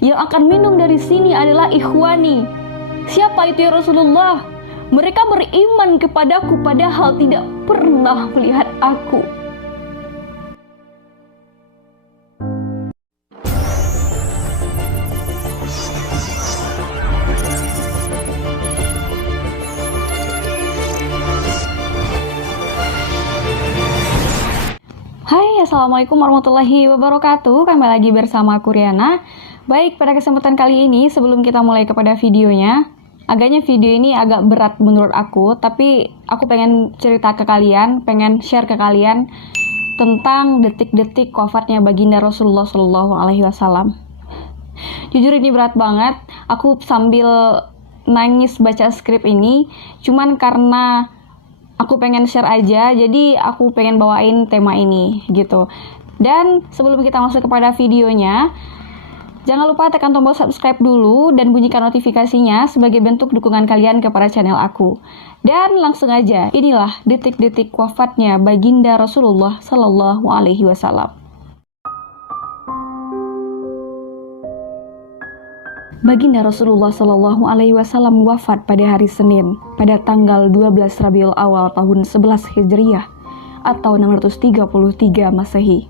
Yang akan minum dari sini adalah ikhwani. Siapa itu ya Rasulullah? Mereka beriman kepadaku padahal tidak pernah melihat aku. Hai, assalamualaikum warahmatullahi wabarakatuh. Kembali lagi bersama aku Riana. Baik, pada kesempatan kali ini sebelum kita mulai kepada videonya, agaknya video ini agak berat menurut aku, tapi aku pengen cerita ke kalian, pengen share ke kalian tentang detik-detik wafatnya baginda Rasulullah Shallallahu Alaihi Wasallam. Jujur ini berat banget. Aku sambil nangis baca skrip ini, cuman karena aku pengen share aja, jadi aku pengen bawain tema ini gitu. Dan sebelum kita masuk kepada videonya, jangan lupa tekan tombol subscribe dulu dan bunyikan notifikasinya sebagai bentuk dukungan kalian kepada channel aku. Dan langsung aja, inilah detik-detik wafatnya baginda Rasulullah Sallallahu Alaihi Wasallam. Baginda Rasulullah Shallallahu Alaihi Wasallam wafat pada hari Senin pada tanggal 12 Rabiul Awal tahun 11 Hijriah atau 633 Masehi.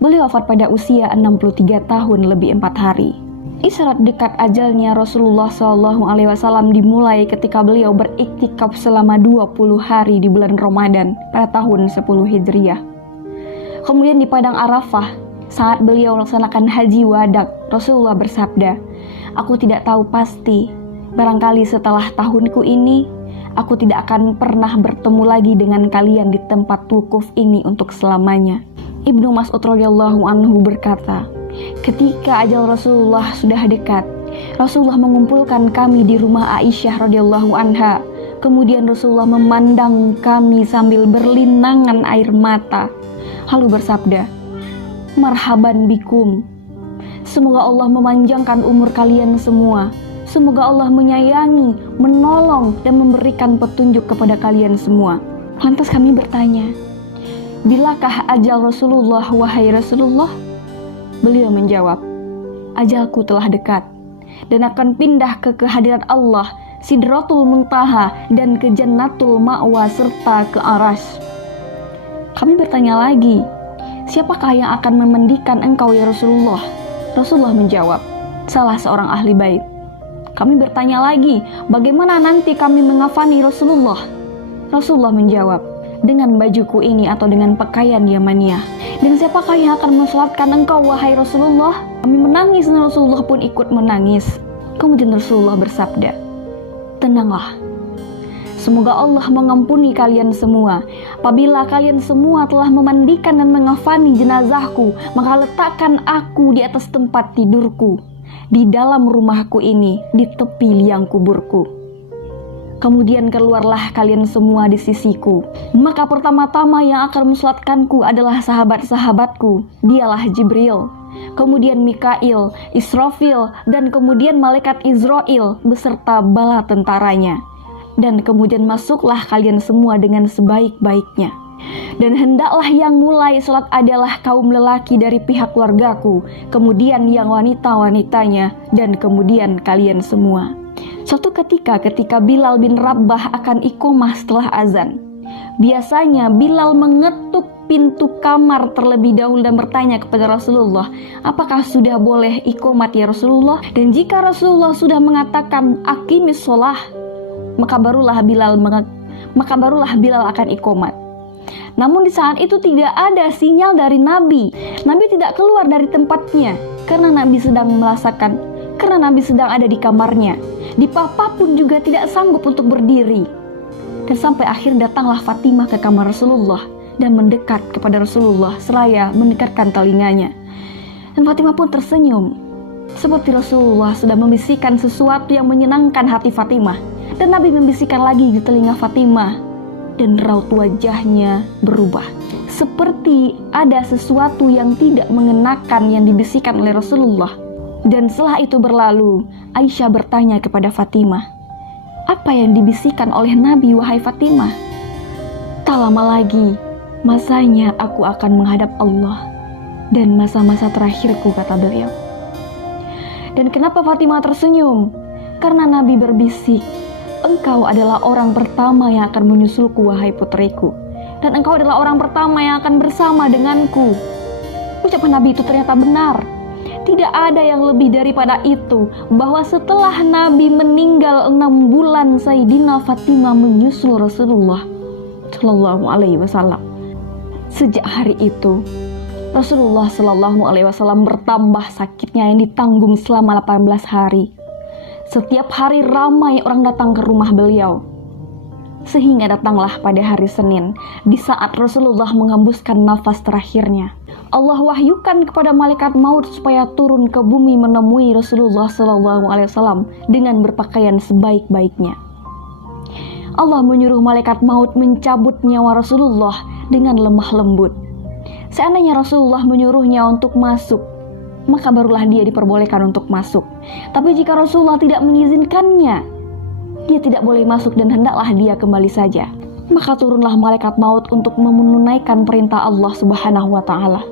Beliau wafat pada usia 63 tahun lebih 4 hari. Isyarat dekat ajalnya Rasulullah Shallallahu Alaihi Wasallam dimulai ketika beliau beriktikaf selama 20 hari di bulan Ramadan pada tahun 10 Hijriah. Kemudian di Padang Arafah, saat beliau melaksanakan haji wada, Rasulullah bersabda, "Aku tidak tahu pasti, barangkali setelah tahunku ini, aku tidak akan pernah bertemu lagi dengan kalian di tempat wukuf ini untuk selamanya." Ibnu Mas'ud radhiyallahu anhu berkata, ketika ajal Rasulullah sudah dekat, Rasulullah mengumpulkan kami di rumah Aisyah radhiyallahu anha. Kemudian Rasulullah memandang kami sambil berlinangan air mata, lalu bersabda, "Marhaban bikum. Semoga Allah memanjangkan umur kalian semua. Semoga Allah menyayangi, menolong, dan memberikan petunjuk kepada kalian semua." Lantas kami bertanya, "Bilakah ajal Rasulullah, wahai Rasulullah?" Beliau menjawab, "Ajalku telah dekat dan akan pindah ke kehadirat Allah, Sidratul Muntaha, dan ke Jannatul Ma'wa serta ke Arsy." Kami bertanya lagi, "Siapakah yang akan memandikan engkau ya Rasulullah?" Rasulullah menjawab, "Salah seorang ahli bait." Kami bertanya lagi, "Bagaimana nanti kami mengafani Rasulullah?" Rasulullah menjawab, "Dengan bajuku ini atau dengan pakaian Yamaniyah." "Dan siapakah yang akan mensolatkan engkau wahai Rasulullah?" Kami menangis dan Rasulullah pun ikut menangis. Kemudian Rasulullah bersabda, "Tenanglah. Semoga Allah mengampuni kalian semua. Apabila kalian semua telah memandikan dan mengafani jenazahku, maka letakkan aku di atas tempat tidurku, di dalam rumahku ini, di tepi liang kuburku. Kemudian keluarlah kalian semua di sisiku. Maka pertama-tama yang akan mensolatkanku adalah sahabat-sahabatku, dialah Jibril, kemudian Mikail, Israfil, dan kemudian malaikat Izrail beserta bala tentaranya. Dan kemudian masuklah kalian semua dengan sebaik-baiknya. Dan hendaklah yang mulai salat adalah kaum lelaki dari pihak keluargaku, kemudian yang wanita-wanitanya, dan kemudian kalian semua." Suatu ketika Bilal bin Rabah akan iqomah setelah azan, biasanya Bilal mengetuk pintu kamar terlebih dahulu dan bertanya kepada Rasulullah, "Apakah sudah boleh iqomat ya Rasulullah?" Dan jika Rasulullah sudah mengatakan aqimis sholah, maka barulah Bilal akan iqomat. Namun di saat itu tidak ada sinyal dari Nabi. Nabi tidak keluar dari tempatnya karena Nabi sedang ada di kamarnya. Di papa pun juga tidak sanggup untuk berdiri. Dan sampai akhir datanglah Fatimah ke kamar Rasulullah dan mendekat kepada Rasulullah seraya mendekatkan telinganya. Dan Fatimah pun tersenyum, seperti Rasulullah sudah membisikkan sesuatu yang menyenangkan hati Fatimah. Dan Nabi membisikkan lagi di telinga Fatimah, dan raut wajahnya berubah, seperti ada sesuatu yang tidak mengenakan yang dibisikkan oleh Rasulullah. Dan setelah itu berlalu, Aisyah bertanya kepada Fatimah, "Apa yang dibisikkan oleh Nabi, wahai Fatimah?" "Tak lama lagi, masanya aku akan menghadap Allah, dan masa-masa terakhirku," kata beliau. Dan kenapa Fatimah tersenyum? Karena Nabi berbisik, engkau adalah orang pertama yang akan menyusulku, wahai putriku. Dan engkau adalah orang pertama yang akan bersama denganku. Ucapan Nabi itu ternyata benar. Tidak ada yang lebih daripada itu, bahwa setelah Nabi meninggal 6 bulan, Sayyidina Fatimah menyusul Rasulullah Shallallahu Alaihi Wasallam. Sejak hari itu, Rasulullah Shallallahu Alaihi Wasallam bertambah sakitnya yang ditanggung selama 18 hari. Setiap hari ramai orang datang ke rumah beliau. Sehingga datanglah pada hari Senin, di saat Rasulullah menghembuskan nafas terakhirnya, Allah wahyukan kepada malaikat maut supaya turun ke bumi menemui Rasulullah Shallallahu Alaihi Wasallam dengan berpakaian sebaik-baiknya. Allah menyuruh malaikat maut mencabut nyawa Rasulullah dengan lemah lembut. Seandainya Rasulullah menyuruhnya untuk masuk, maka barulah dia diperbolehkan untuk masuk. Tapi jika Rasulullah tidak mengizinkannya, dia tidak boleh masuk dan hendaklah dia kembali saja. Maka turunlah malaikat maut untuk menunaikan perintah Allah Subhanahu wa Ta'ala.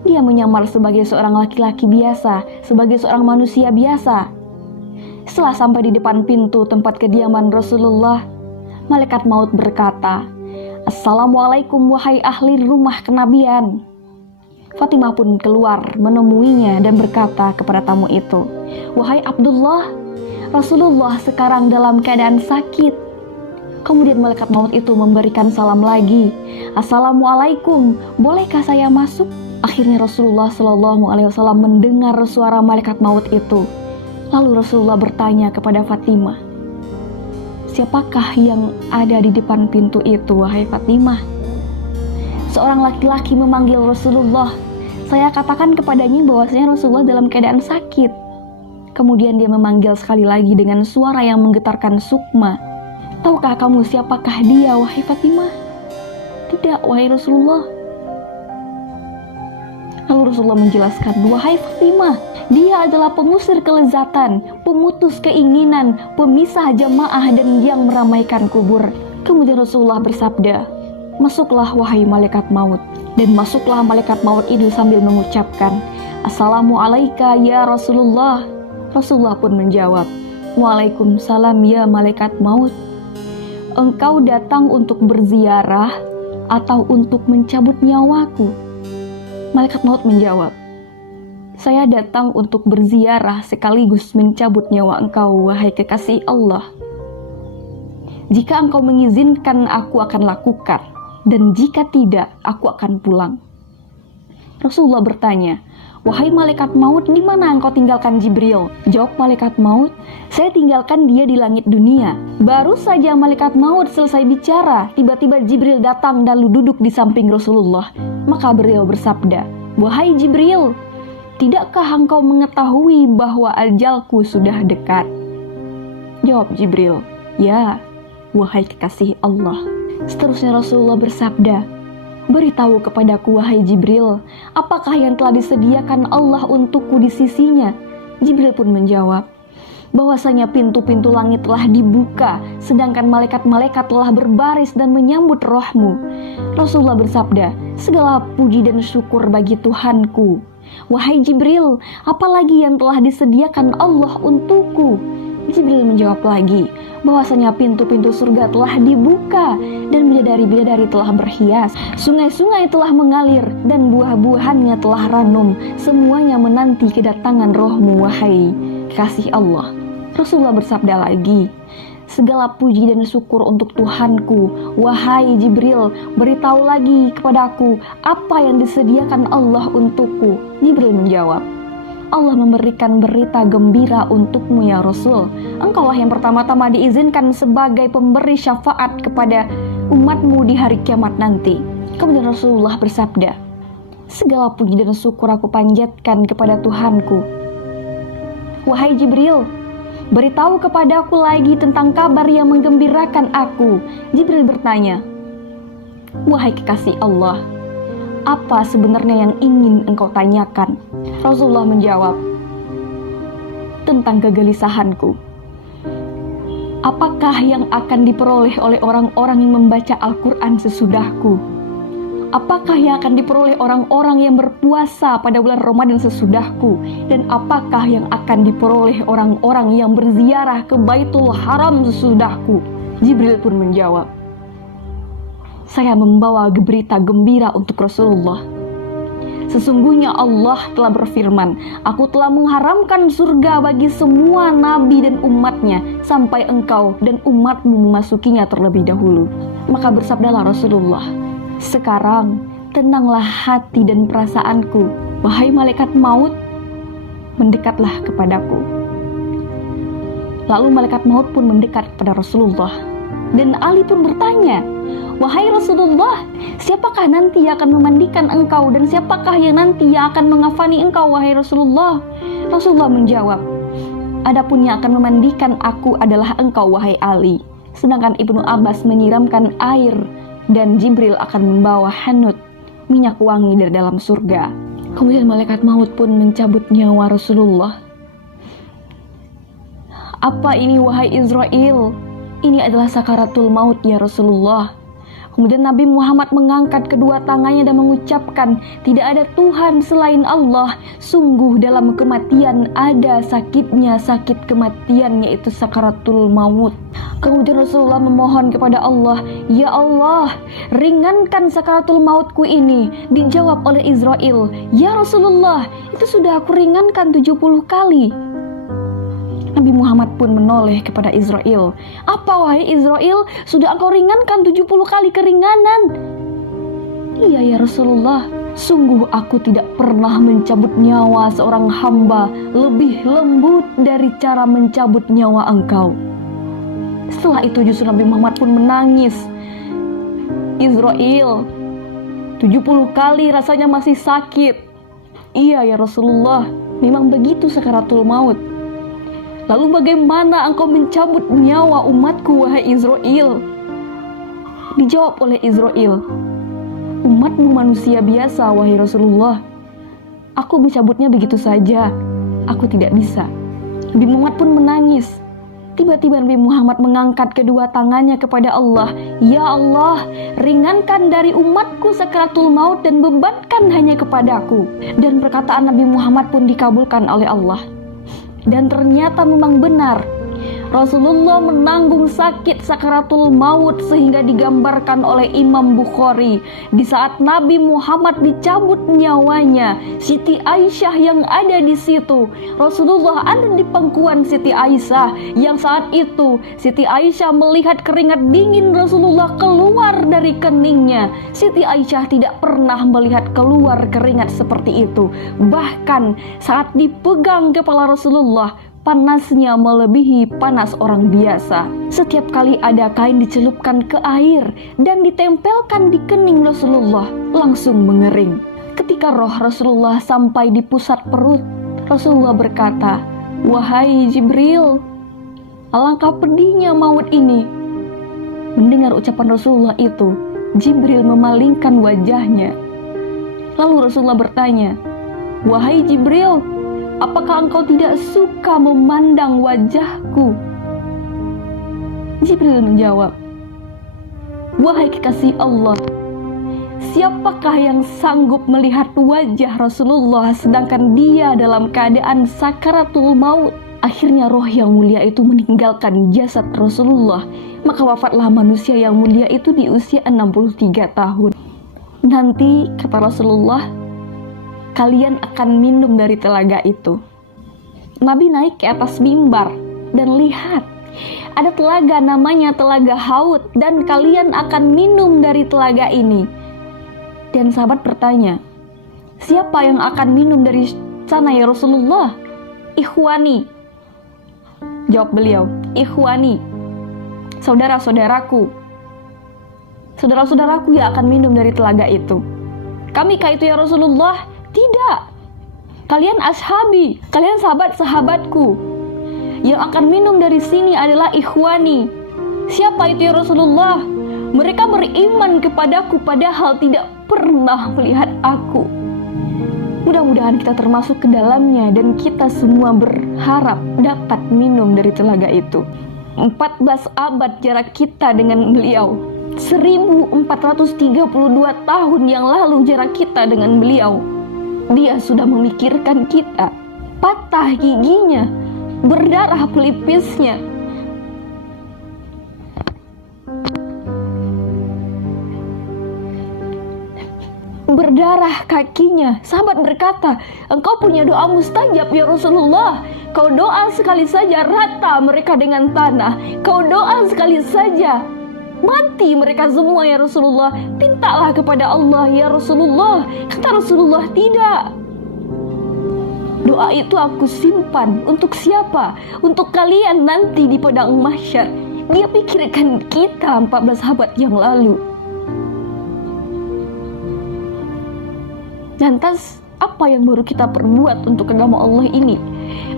Dia menyamar sebagai seorang laki-laki biasa, sebagai seorang manusia biasa. Setelah sampai di depan pintu tempat kediaman Rasulullah, malaikat maut berkata, "Assalamualaikum wahai ahli rumah kenabian." Fatimah pun keluar menemuinya dan berkata kepada tamu itu, "Wahai Abdullah, Rasulullah sekarang dalam keadaan sakit." Kemudian malaikat maut itu memberikan salam lagi, "Assalamualaikum, bolehkah saya masuk?" Akhirnya Rasulullah Shallallahu Alaihi Wasallam mendengar suara malaikat maut itu. Lalu Rasulullah bertanya kepada Fatimah, "Siapakah yang ada di depan pintu itu, wahai Fatimah?" Seorang laki-laki memanggil Rasulullah. Saya katakan kepadanya bahwasanya Rasulullah dalam keadaan sakit. Kemudian dia memanggil sekali lagi dengan suara yang menggetarkan sukma, "Tahukah kamu siapakah dia, wahai Fatimah?" "Tidak, wahai Rasulullah." Lalu Rasulullah menjelaskan, "Wahai Fatimah, dia adalah pengusir kelezatan, pemutus keinginan, pemisah jamaah, dan yang meramaikan kubur." Kemudian Rasulullah bersabda, "Masuklah wahai malaikat maut." Dan masuklah malaikat maut itu sambil mengucapkan, "Assalamualaikum ya Rasulullah." Rasulullah pun menjawab, "Waalaikumsalam ya malaikat maut. Engkau datang untuk berziarah atau untuk mencabut nyawaku?" Malaikat maut menjawab, "Saya datang untuk berziarah sekaligus mencabut nyawa engkau, wahai kekasih Allah. Jika engkau mengizinkan, aku akan lakukan, dan jika tidak, aku akan pulang." Rasulullah bertanya, "Wahai malaikat maut, di mana engkau tinggalkan Jibril?" Jawab malaikat maut, "Saya tinggalkan dia di langit dunia." Baru saja malaikat maut selesai bicara, tiba-tiba Jibril datang dan duduk di samping Rasulullah. Maka beliau bersabda, "Wahai Jibril, tidakkah engkau mengetahui bahwa ajalku sudah dekat?" Jawab Jibril, "Ya, wahai kekasih Allah." Seterusnya Rasulullah bersabda, "Beritahu kepadaku, wahai Jibril, apakah yang telah disediakan Allah untukku di sisinya?" Jibril pun menjawab, bahwasanya pintu-pintu langit telah dibuka, sedangkan malaikat-malaikat telah berbaris dan menyambut rohmu. Rasulullah bersabda, "Segala puji dan syukur bagi Tuhanku. Wahai Jibril, apalagi yang telah disediakan Allah untukku?" Jibril menjawab lagi, bahwasanya pintu-pintu surga telah dibuka dan bidadari-bidadari telah berhias, sungai-sungai telah mengalir dan buah-buahannya telah ranum, semuanya menanti kedatangan rohmu, wahai kasih Allah. Rasulullah bersabda lagi, "Segala puji dan syukur untuk Tuhanku. Wahai Jibril, beritahu lagi kepadaku apa yang disediakan Allah untukku." Jibril menjawab, "Allah memberikan berita gembira untukmu ya Rasul. Engkaulah yang pertama-tama diizinkan sebagai pemberi syafaat kepada umatmu di hari kiamat nanti." Kemudian Rasulullah bersabda, "Segala puji dan syukur aku panjatkan kepada Tuhanku. Wahai Jibril, beritahu kepadaku lagi tentang kabar yang menggembirakan aku." Jibril bertanya, "Wahai kekasih Allah, apa sebenarnya yang ingin engkau tanyakan?" Rasulullah menjawab, "Tentang kegelisahanku. Apakah yang akan diperoleh oleh orang-orang yang membaca Al-Quran sesudahku? Apakah yang akan diperoleh orang-orang yang berpuasa pada bulan Ramadan sesudahku? Dan apakah yang akan diperoleh orang-orang yang berziarah ke Baitul Haram sesudahku? Jibril pun menjawab, saya membawa berita gembira untuk Rasulullah. Sesungguhnya Allah telah berfirman, aku telah mengharamkan surga bagi semua nabi dan umatnya, sampai engkau dan umatmu memasukinya terlebih dahulu. Maka bersabdalah Rasulullah, sekarang tenanglah hati dan perasaanku, wahai malaikat maut, mendekatlah kepadaku. Lalu malaikat maut pun mendekat kepada Rasulullah. Dan Ali pun bertanya, wahai Rasulullah, siapakah nanti yang akan memandikan engkau dan siapakah yang nanti yang akan mengafani engkau, wahai Rasulullah? Rasulullah menjawab, adapun yang akan memandikan aku adalah engkau, wahai Ali. Sedangkan Ibnu Abbas menyiramkan air dan Jibril akan membawa hanut, minyak wangi dari dalam surga. Kemudian malaikat maut pun mencabut nyawa Rasulullah. Apa ini, wahai Israel? Ini adalah sakaratul maut ya Rasulullah. Kemudian Nabi Muhammad mengangkat kedua tangannya dan mengucapkan, tidak ada Tuhan selain Allah. Sungguh dalam kematian ada sakitnya, sakit kematian, yaitu sakaratul maut. Kemudian Rasulullah memohon kepada Allah, ya Allah, ringankan sakaratul mautku ini. Dijawab oleh Israel, ya Rasulullah, itu sudah aku ringankan 70 kali. Nabi Muhammad pun menoleh kepada Israel. Apa, wahai Israel? Sudah engkau ringankan 70 kali keringanan. Iya ya Rasulullah, sungguh aku tidak pernah mencabut nyawa seorang hamba lebih lembut dari cara mencabut nyawa engkau. Setelah itu justru Nabi Muhammad pun menangis. Israel, 70 kali rasanya masih sakit. Iya ya Rasulullah, memang begitu sakaratul maut. Lalu bagaimana engkau mencabut nyawa umatku, wahai Israel? Dijawab oleh Israel, umatmu manusia biasa, wahai Rasulullah. Aku mencabutnya begitu saja, aku tidak bisa. Nabi Muhammad pun menangis. Tiba-tiba Nabi Muhammad mengangkat kedua tangannya kepada Allah. Ya Allah, ringankan dari umatku sakaratul maut dan bebankan hanya kepadaku. Dan perkataan Nabi Muhammad pun dikabulkan oleh Allah. Dan ternyata memang benar, Rasulullah menanggung sakit sakaratul maut sehingga digambarkan oleh Imam Bukhari. Di saat Nabi Muhammad dicabut nyawanya, Siti Aisyah yang ada di situ, Rasulullah ada di pangkuan Siti Aisyah, yang saat itu Siti Aisyah melihat keringat dingin Rasulullah keluar dari keningnya. Siti Aisyah tidak pernah melihat keluar keringat seperti itu. Bahkan saat dipegang kepala Rasulullah, panasnya melebihi panas orang biasa. Setiap kali ada kain dicelupkan ke air dan ditempelkan di kening Rasulullah, langsung mengering. Ketika roh Rasulullah sampai di pusat perut, Rasulullah berkata, wahai Jibril, alangkah pedihnya maut ini. Mendengar ucapan Rasulullah itu, Jibril memalingkan wajahnya. Lalu Rasulullah bertanya, wahai Jibril, apakah engkau tidak suka memandang wajahku? Jibril menjawab, wahai kekasih Allah, siapakah yang sanggup melihat wajah Rasulullah sedangkan dia dalam keadaan sakaratul maut? Akhirnya roh yang mulia itu meninggalkan jasad Rasulullah. Maka wafatlah manusia yang mulia itu di usia 63 tahun. Nanti, kata Rasulullah, kalian akan minum dari telaga itu. Nabi naik ke atas mimbar dan lihat, ada telaga namanya Telaga Haud, dan kalian akan minum dari telaga ini. Dan sahabat bertanya, siapa yang akan minum dari sana ya Rasulullah? Ikhwani. Jawab beliau, ikhwani, saudara-saudaraku. Saudara-saudaraku yang akan minum dari telaga itu. Kami kah itu ya Rasulullah? Tidak. Kalian ashabi, kalian sahabat-sahabatku. Yang akan minum dari sini adalah ikhwani. Siapa itu ya Rasulullah? Mereka beriman kepadaku padahal tidak pernah melihat aku. Mudah-mudahan kita termasuk ke dalamnya dan kita semua berharap dapat minum dari telaga itu. 14 abad jarak kita dengan beliau. 1432 tahun yang lalu jarak kita dengan beliau. Dia sudah memikirkan kita. Patah giginya, berdarah pelipisnya, berdarah kakinya. Sahabat berkata, engkau punya doa mustajab ya Rasulullah. Kau doa sekali saja rata mereka dengan tanah. Kau doa sekali saja mati mereka semua ya Rasulullah. Mintalah kepada Allah ya Rasulullah. Kata Rasulullah, tidak. Doa itu aku simpan untuk siapa? Untuk kalian nanti di padang mahsyar. Dia pikirkan kita 14 sahabat yang lalu. Lantas apa yang baru kita perbuat untuk agama Allah ini?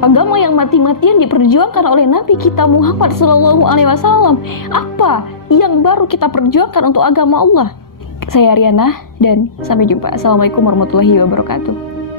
Agama yang mati-matian diperjuangkan oleh Nabi kita Muhammad SAW. Apa yang baru kita perjuangkan untuk agama Allah? Saya Ariana dan sampai jumpa. Assalamualaikum warahmatullahi wabarakatuh.